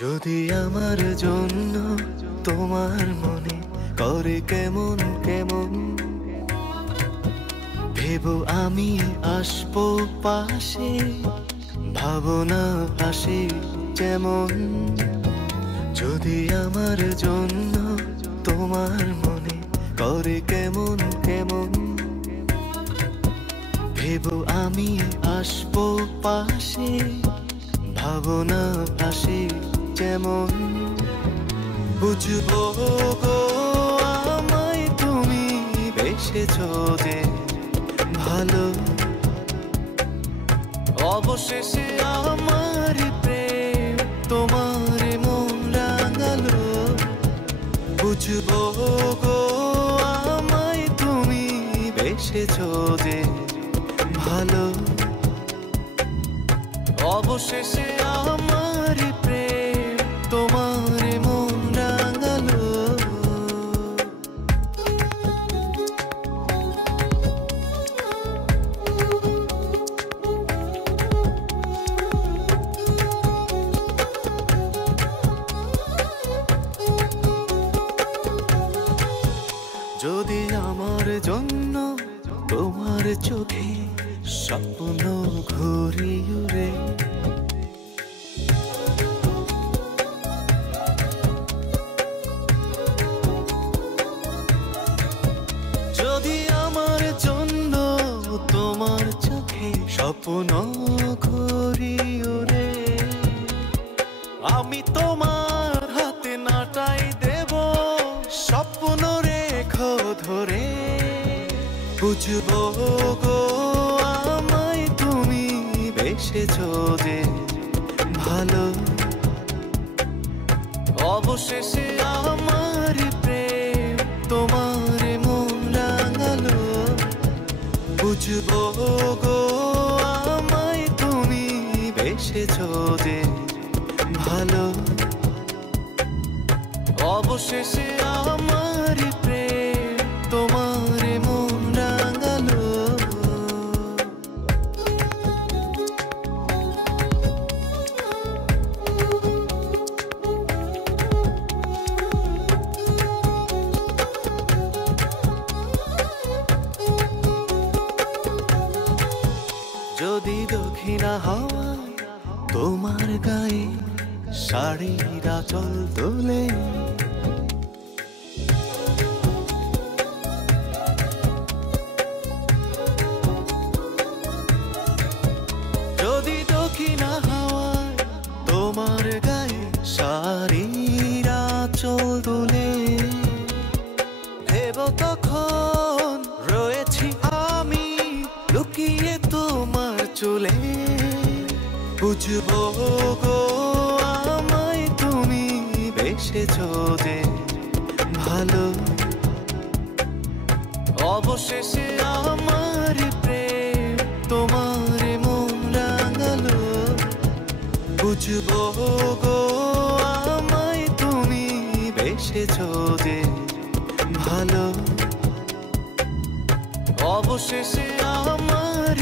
যদি আমার জন্য তোমার মনে করে কেমন কেমন, ভেবো আমি আসবো পাশে, ভাবনা আসে যেমন। যদি আমার জন্য তোমার মনে করে কেমন কেমন, ভেবো আমি আসবো পাশে, ভাবনা আসে যেমন। বুঝবো গো আমায় তুমি বেসেছো যে ভালো, অবশেষে আমার প্রেম তোমার মন রাঙালো। বুঝবো গো আমায় তুমি বেসেছো যে ভালো, অবশেষে আমার প্রেম তোমার মন রাঙালো। যদি আমার জন্য তোমার চোখে স্বপ্ন ঘুরে উড়ে, যদি আমার জন্য তোমার চোখে স্বপ্ন ঘুরে উড়ে, আমি তোমার হাতে নাটাই দেব স্বপ্ন রেখো ধরে। বুঝবো গো আমায় তুমি বেসেছো যে ভালো, অবশেষে আমার প্রেম তোমার মন রাঙালো। বুঝবো গো আমায় তুমি বেসেছো যে ভালো, অবশেষে আমার প্রেম তোমার মন রাঙালো। যদি দক্ষিণা হাওয়ায় তোমার গায়ে শাড়ির আঁচল তোলে, যদি দক্ষিণা হাওয়ায় তোমার গায়ে শাড়ির আঁচল তোলে, ভেবো তখন রয়েছি আমি লুকিয়ে তোমার চুলে। বুঝবো গো আমায় তুমি বেসেছো যে ভালো, অবশেষে আমার প্রেম তোমার মন রাঙালো। বুঝবো গো আমায় তুমি বেসেছো যে ভালো, অবশেষে আমার